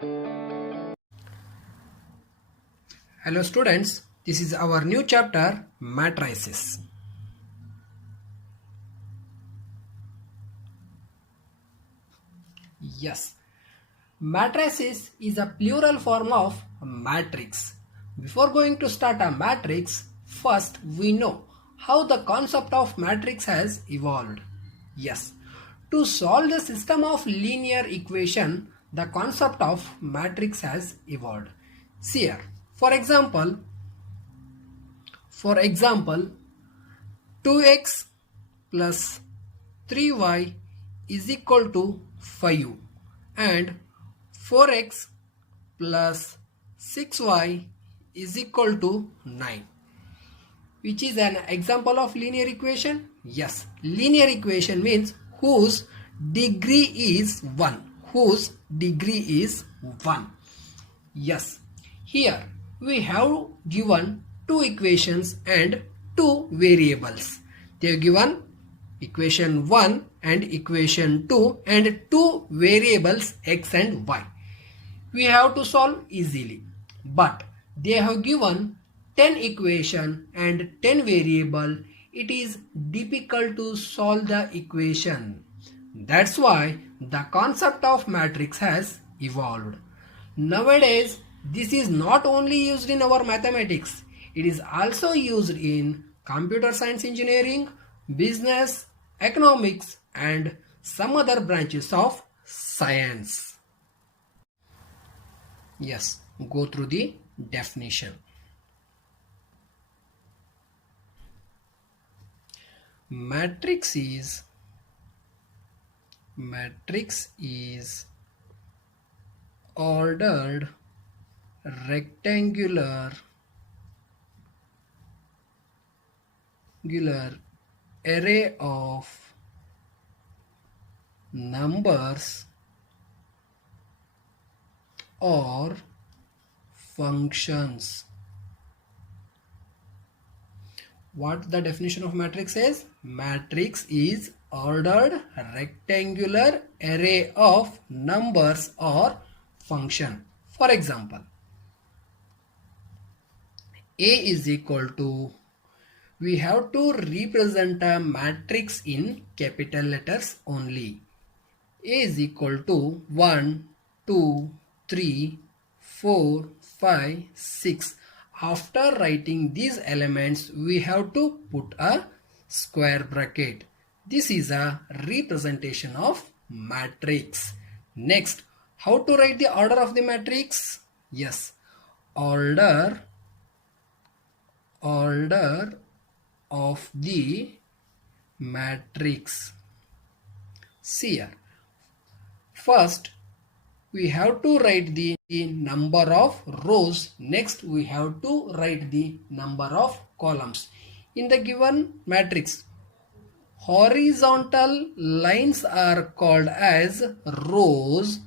Hello students, this is our new chapter matrices. Yes, matrices is a plural form of matrix. Before going to start a matrix, first we know how the concept of matrix has evolved. Yes, to solve the system of linear equation, the concept of matrix has evolved. See here, for example, 2x plus 3y is equal to 5 and 4x plus 6y is equal to 9. Which is an example of linear equation? Yes, linear equation means whose degree is 1. Whose degree is 1. Yes, here we have given two equations and two variables. They have given equation 1 and equation 2 and two variables x and y. We have to solve easily, but they have given 10 equation and 10 variable. It is difficult to solve the equation. That's why the concept of matrix has evolved. Nowadays, this is not only used in our mathematics, it is also used in computer science engineering, business, economics, and some other branches of science. Yes, go through the definition. Matrix is ordered rectangular array of numbers or functions. What the definition of matrix is? Matrix is ordered rectangular array of numbers or function. For example, A is equal to, we have to represent a matrix in capital letters only. A is equal to 1, 2, 3, 4, 5, 6. After writing these elements, we have to put a square bracket. This is a representation of matrix. Next, how to write the order of the matrix? Yes, order of the matrix. See here. First, we have to write the number of rows. Next, we have to write the number of columns. In the given matrix, horizontal lines are called as rows.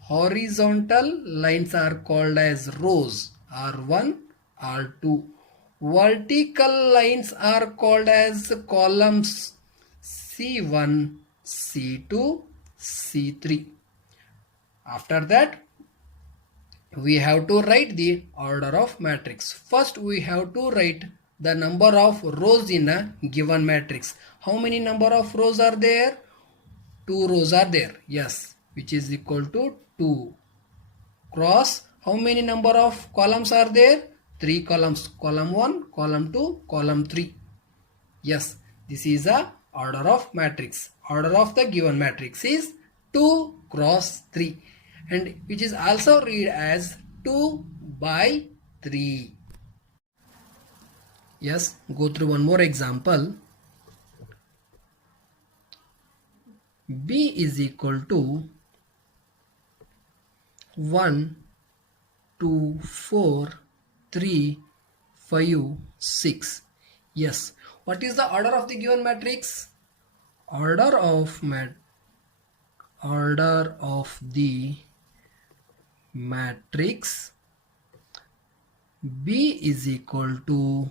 Horizontal lines are called as rows. R1, R2. Vertical lines are called as columns. C1, C2, C3. After that, we have to write the order of matrix. First, we have to write the number of rows in a given matrix. How many number of rows are there? 2 rows are there. Yes, which is equal to 2. Cross, how many number of columns are there? 3 columns. Column 1, column 2, column 3. Yes, this is a order of matrix. Order of the given matrix is 2 cross 3, and which is also read as 2 by 3. Yes, go through one more example. B is equal to 1, 2, 4, 3, 5, 6. Yes, what is the order of the given matrix? Order of the matrix B is equal to,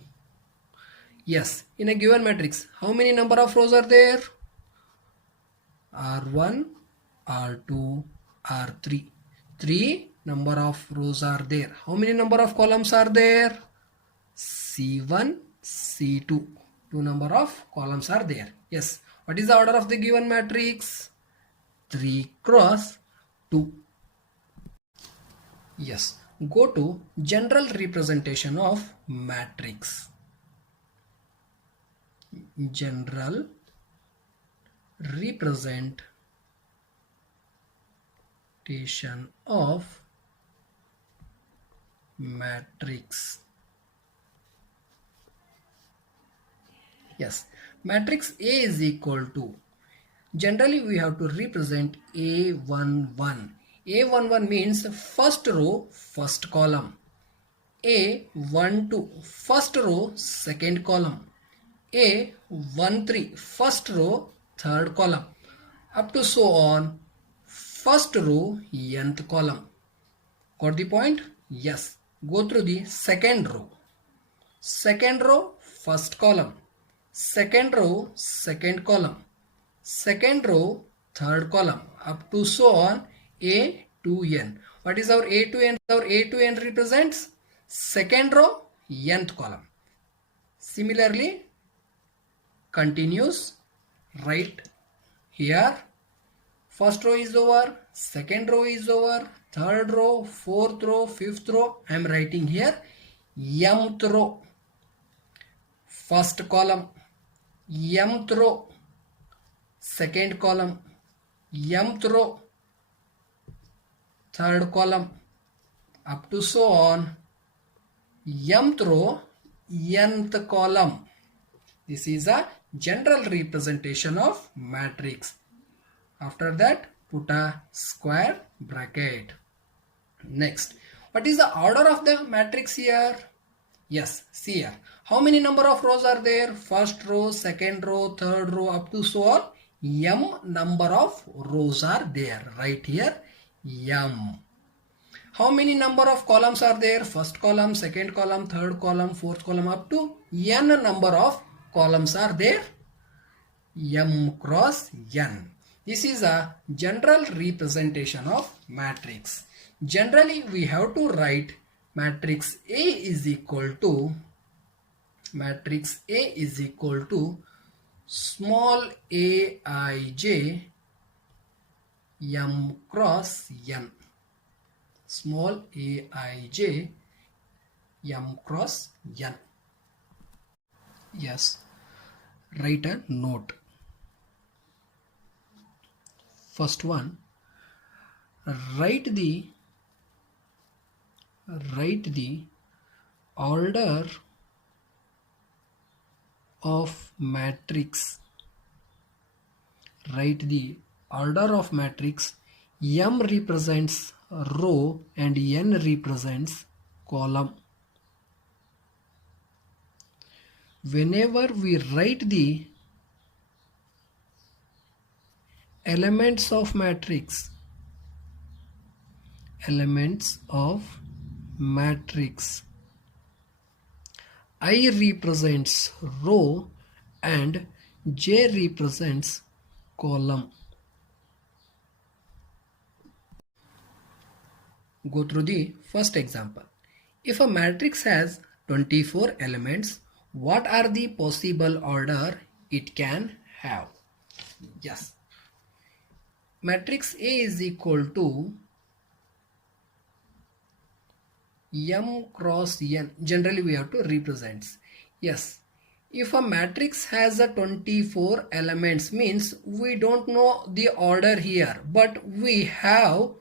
yes, in a given matrix, how many number of rows are there? R1, R2, R3. 3 number of rows are there. How many number of columns are there? C1, C2. 2 number of columns are there. Yes. What is the order of the given matrix? 3 cross 2. Yes. Go to general representation of matrix. General representation of matrix. Yes, matrix A is equal to, generally we have to represent A11. A11 means first row, first column. A12, first row, second column. A13, first row, third column. Up to so on, first row, nth column. Got the point? Yes. Go through the second row. Second row, first column. Second row, second column. Second row, third column. Up to so on, A to N. What is our A to N? Our A to N represents second row, nth column. Similarly, continues right here. First row is over, second row is over, third row, fourth row, fifth row. I am writing here mth row, first column, mth row, second column, mth row, third column, up to so on, mth row, nth column. This is a general representation of matrix. After that, put a square bracket. Next, what is the order of the matrix here? Yes, see here. How many number of rows are there? First row, second row, third row, up to so on. M number of rows are there. Right here, M. How many number of columns are there? First column, second column, third column, fourth column, up to N number of columns are there. M cross N. This is a general representation of matrix. Generally, we have to write matrix A is equal to small aij M cross N. Small aij M cross N. Yes, write a note. First one, write the order of matrix. Write the order of matrix. M represents row and N represents column. Whenever we write the elements of matrix, I represents row and J represents column. Go through the first example. If a matrix has 24 elements, what are the possible order it can have? Yes. Matrix A is equal to M cross N. Generally we have to represent. Yes. If a matrix has a 24 elements, means we don't know the order here, but we have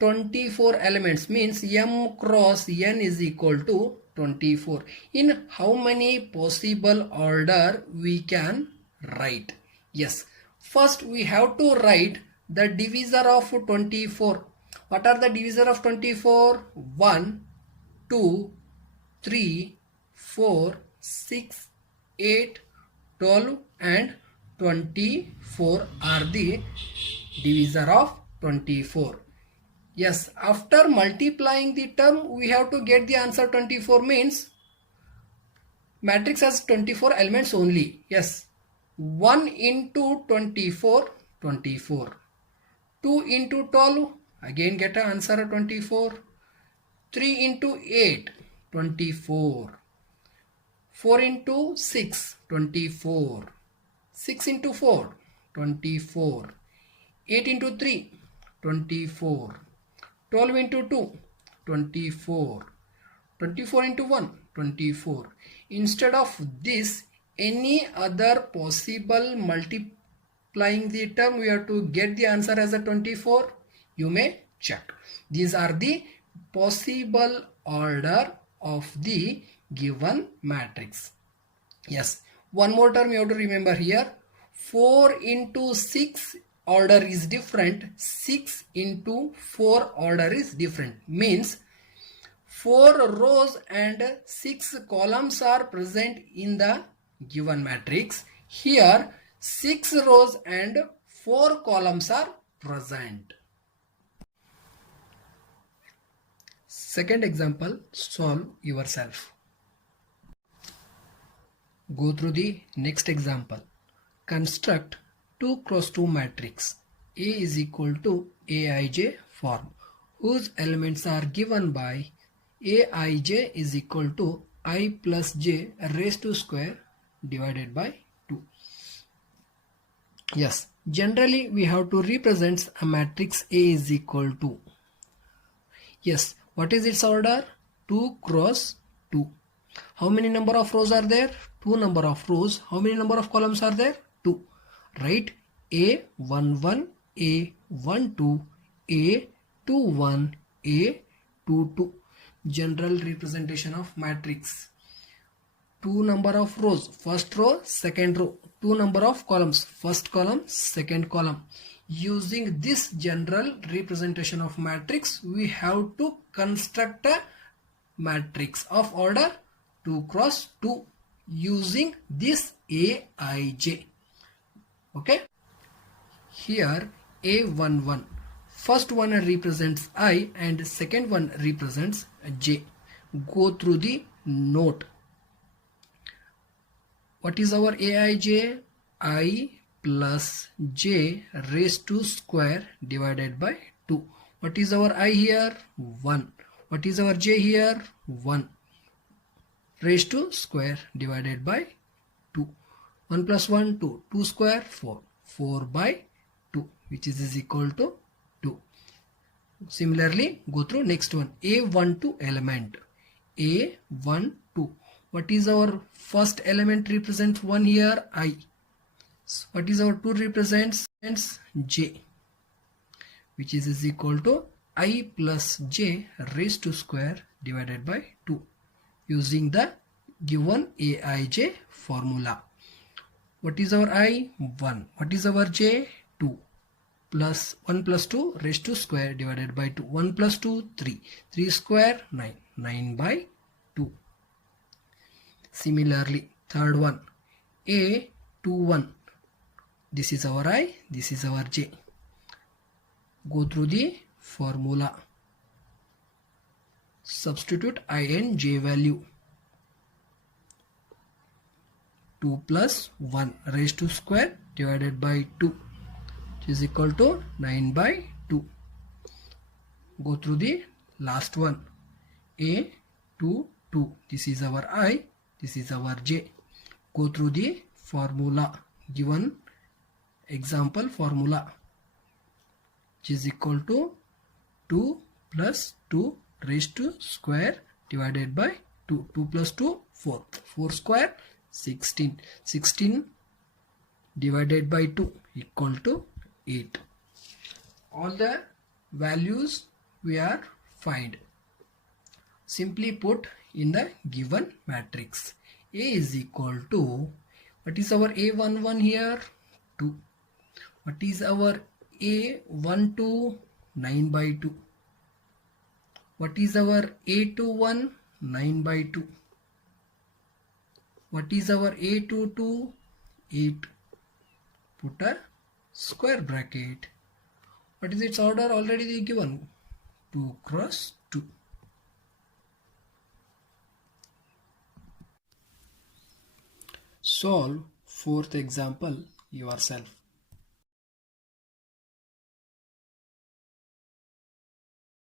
24 elements, means M cross N is equal to 24. In how many possible order we can write? Yes. First we have to write the divisor of 24. What are the divisor of 24? 1, 2, 3, 4, 6, 8, 12 and 24 are the divisor of 24. Yes, after multiplying the term, we have to get the answer 24, means matrix has 24 elements only. Yes, 1 into 24, 24. 2 into 12, Again get an answer 24. 3 into 8, 24. 4 into 6, 24. 6 into 4, 24. 8 into 3, 24. 12 into 2, 24. 24 into 1, 24. Instead of this, any other possible multiplying the term, we have to get the answer as a 24. You may check. These are the possible order of the given matrix. Yes, one more term you have to remember here. 4 into 6 order is different. 6 into 4 order is different. Means 4 rows and 6 columns are present in the given matrix. Here 6 rows and 4 columns are present. Second example, solve yourself. Go through the next example. Construct 2 cross 2 matrix. A is equal to Aij form, whose elements are given by Aij is equal to I plus j raised to square divided by 2. Yes, generally we have to represent a matrix A is equal to. Yes, what is its order? 2 cross 2. How many number of rows are there? 2 number of rows. How many number of columns are there? 2. Right? A11, A12, A21, A22. General representation of matrix. 2 number of rows. First row, second row. 2 number of columns. First column, second column. Using this general representation of matrix, we have to construct a matrix of order 2 cross 2 using this Aij. Okay. Here A11. First one represents I and second one represents J. Go through the note. What is our Aij? I plus j raised to square divided by 2. What is our I here? 1. What is our j here? 1. Raised to square divided by 2. 1 plus 1, 2. 2 square, 4. 4 by 2, which is equal to 2. Similarly, go through next one. A12 element. A12. What is our first element represents 1 here? I. What is our 2 represents? J, which is equal to I plus j raised to square divided by 2 using the given Aij formula. What is our I? 1. What is our j? 2. Plus 1 plus 2 raised to square divided by 2. 1 plus 2, 3. 3 square, 9. 9 by 2. Similarly, third one, A21. This is our I, this is our j. Go through the formula. Substitute I and j value. 2 plus 1 raised to square divided by 2, which is equal to 9 by 2. Go through the last one. A22. This is our I, this is our j. Go through the formula. Given example formula, which is equal to 2 plus 2 raised to square divided by 2. 2 plus 2, 4. 4 square, 16. 16 divided by 2 equal to 8. All the values we are find. Simply put in the given matrix. A is equal to, what is our A11 here? 2. What is our A12? 9 by 2. What is our A21? 9 by 2. What is our A22? 8. Put a square bracket. What is its order? Already given. 2 cross 2. Solve fourth example yourself.